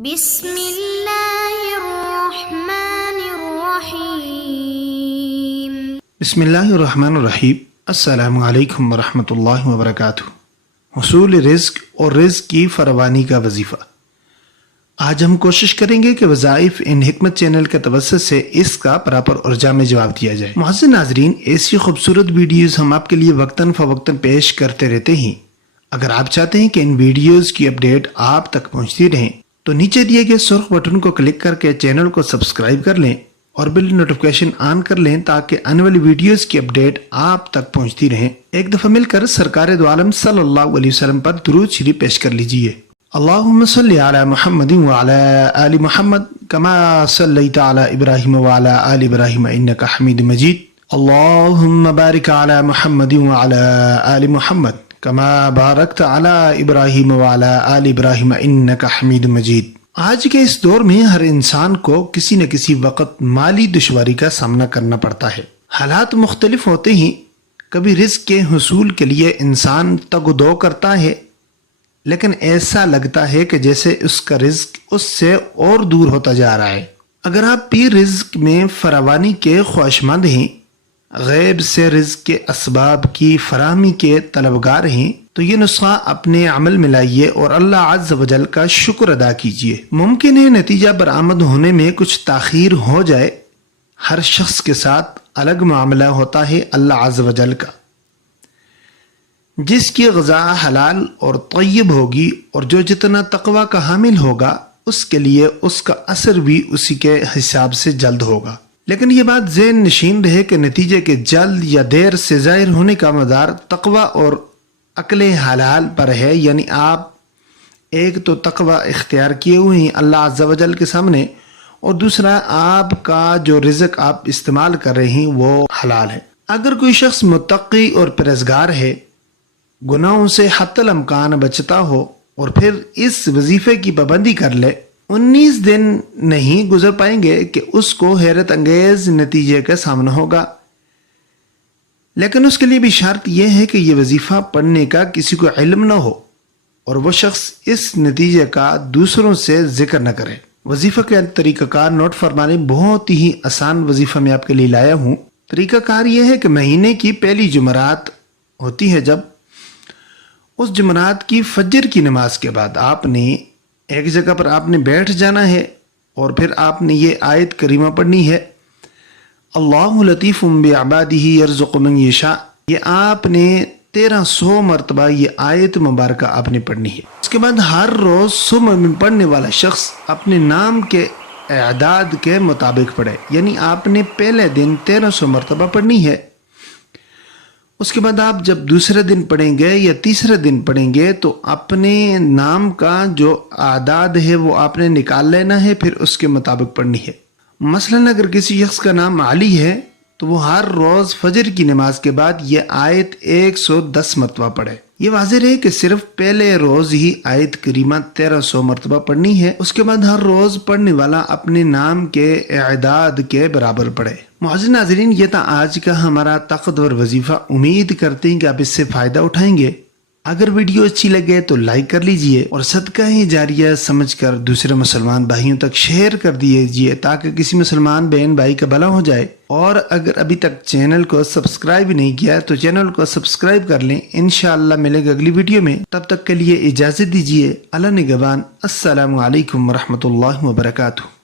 بسم اللہ الرحمن الرحیم۔ بسم اللہ الرحمن الرحیم۔ السلام علیکم ورحمۃ اللہ وبرکاتہ۔ حصول رزق اور رزق کی فراوانی کا وظیفہ۔ آج ہم کوشش کریں گے کہ وظائف ان حکمت چینل کے توسط سے اس کا پراپر اور جامع جواب دیا جائے۔ معزز ناظرین، ایسی خوبصورت ویڈیوز ہم آپ کے لیے وقتاً فوقتاً پیش کرتے رہتے ہیں۔ اگر آپ چاہتے ہیں کہ ان ویڈیوز کی اپڈیٹ آپ تک پہنچتی رہیں تو نیچے دیے گئے سرخ بٹن کو کلک کر کے چینل کو سبسکرائب کر لیں اور بل نوٹیفیکیشن آن کر لیں تاکہ آنے والی ویڈیوز کی اپڈیٹ آپ تک پہنچتی رہیں۔ ایک دفعہ مل کر سرکار دو عالم صلی اللہ علیہ وسلم پر درود شریف پیش کر لیجئے۔ اللہم صلی علی محمد وعلی آل محمد کما صلیت علی ابراہیم وعلی آل ابراہیم انک حمید مجید۔ اللہم بارک علی محمد وعلی آل محمد کما بارکت علی ابراہیم وعلی آل ابراہیم انک حمید مجید۔ آج کے اس دور میں ہر انسان کو کسی نہ کسی وقت مالی دشواری کا سامنا کرنا پڑتا ہے۔ حالات مختلف ہوتے ہیں، کبھی رزق کے حصول کے لیے انسان تگ و دو کرتا ہے، لیکن ایسا لگتا ہے کہ جیسے اس کا رزق اس سے اور دور ہوتا جا رہا ہے۔ اگر آپ بھی رزق میں فراوانی کے خواہشمند ہیں، غیب سے رزق کے اسباب کی فراہمی کے طلبگار ہیں، تو یہ نسخہ اپنے عمل میں لائیے اور اللہ عز و جل کا شکر ادا کیجیے۔ ممکن ہے نتیجہ برآمد ہونے میں کچھ تاخیر ہو جائے، ہر شخص کے ساتھ الگ معاملہ ہوتا ہے اللہ عز و جل کا۔ جس کی غذا حلال اور طیب ہوگی اور جو جتنا تقوی کا حامل ہوگا اس کے لیے اس کا اثر بھی اسی کے حساب سے جلد ہوگا۔ لیکن یہ بات ذہن نشین رہے کہ نتیجے کے جلد یا دیر سے ظاہر ہونے کا مدار تقوی اور عقل حلال پر ہے، یعنی آپ ایک تو تقوی اختیار کیے ہوئے ہیں اللہ عز و جل کے سامنے، اور دوسرا آپ کا جو رزق آپ استعمال کر رہے ہیں وہ حلال ہے۔ اگر کوئی شخص متقی اور پرہیزگار ہے، گناہوں سے حتی الامکان بچتا ہو اور پھر اس وظیفے کی پابندی کر لے، 19 دن نہیں گزر پائیں گے کہ اس کو حیرت انگیز نتیجے کا سامنا ہوگا۔ لیکن اس کے لیے بھی شرط یہ ہے کہ یہ وظیفہ پڑھنے کا کسی کو علم نہ ہو اور وہ شخص اس نتیجے کا دوسروں سے ذکر نہ کرے۔ وظیفہ کا طریقہ کار نوٹ فرمانے، بہت ہی آسان وظیفہ میں آپ کے لیے لایا ہوں۔ طریقہ کار یہ ہے کہ مہینے کی پہلی جمعرات ہوتی ہے، جب اس جمعرات کی فجر کی نماز کے بعد آپ نے ایک جگہ پر آپ نے بیٹھ جانا ہے اور پھر آپ نے یہ آیت کریمہ پڑھنی ہے، اللہ لطیف بعبادہ یرزق من یشاء۔ یہ آپ نے 1300 مرتبہ یہ آیت مبارکہ آپ نے پڑھنی ہے۔ اس کے بعد ہر روز صبح میں پڑھنے والا شخص اپنے نام کے اعداد کے مطابق پڑھے، یعنی آپ نے پہلے دن 1300 مرتبہ پڑھنی ہے۔ اس کے بعد آپ جب دوسرے دن پڑھیں گے یا تیسرے دن پڑھیں گے تو اپنے نام کا جو اعداد ہے وہ آپ نے نکال لینا ہے، پھر اس کے مطابق پڑھنی ہے۔ مثلا اگر کسی شخص کا نام علی ہے تو وہ ہر روز فجر کی نماز کے بعد یہ آیت 110 مرتبہ پڑھے۔ یہ واضح ہے کہ صرف پہلے روز ہی آیت کریمہ 1300 مرتبہ پڑھنی ہے، اس کے بعد ہر روز پڑھنے والا اپنے نام کے اعداد کے برابر پڑھے۔ معزز ناظرین، یہ تھا آج کا ہمارا طاقتور وظیفہ۔ امید کرتے ہیں کہ آپ اس سے فائدہ اٹھائیں گے۔ اگر ویڈیو اچھی لگے تو لائک کر لیجئے اور صدقہ جاریہ سمجھ کر دوسرے مسلمان بھائیوں تک شیئر کر دیجئے تاکہ کسی مسلمان بہن بھائی کا بھلا ہو جائے۔ اور اگر ابھی تک چینل کو سبسکرائب نہیں کیا تو چینل کو سبسکرائب کر لیں۔ انشاءاللہ ملے گا اگلی ویڈیو میں، تب تک کے لیے اجازت دیجئے۔ اللہ نگہبان۔ السلام علیکم ورحمۃ اللہ وبرکاتہ۔